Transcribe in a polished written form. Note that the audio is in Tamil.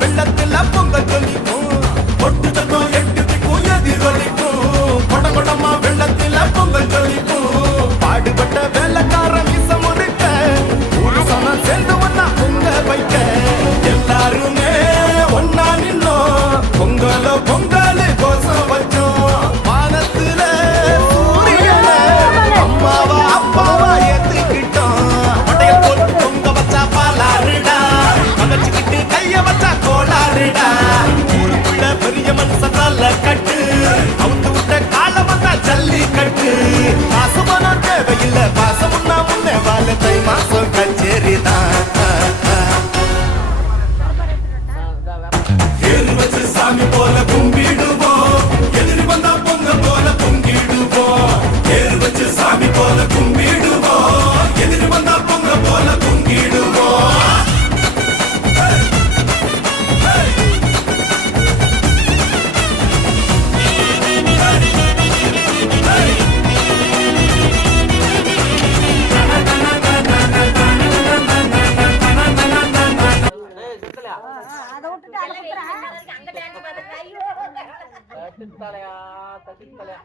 வெள்ளத்துல பொங்கல் ஜொலிக்கும் பொட்டு தத்தம் எட்டுக்கும் எதிரொலிக்கும் கொட கொடமா வெள்ளத்துல பொங்கல் ஜொலிக்கும் பாடுபட்ட வேலைக்காரன் மிச முடுக்க ஒரு சனம் சேர்ந்து ஒன்னா பொங்க வைக்க எல்லாருமே ஒன்னா நின்னோம் பொங்கலோ பொங்கல் கோசம் வச்சோம் வானத்துல சூரியனை அம்மாவா அப்பாவா ஏத்துக்கிட்டோம் உடைய போட்டு பொங்க வச்சா பாலாருடா மகச்சுக்கிட்டு கைய வச்சா கோளாறுடா ஊருக்குள்ள பெரிய மனுஷனால கட்டு அவுத்து விட்ட கால வந்தா ஜல்லி கட்டு பாசமான தேவையில்லை பாசம் முன்னா முன்னே வாழ தை மாசம் கச்சேரிதான் ஏறு வச்சு சாமி போல கும்பிடுவோம் எதிரி வந்தா பொங்க போல பொங்கிடுவோம் ஏறு வச்சு சாமி போல கும்பிடுவோம் எதிரி வந்தா பொங்க போல பொங்கிடுவோம் தட்டித்தலையா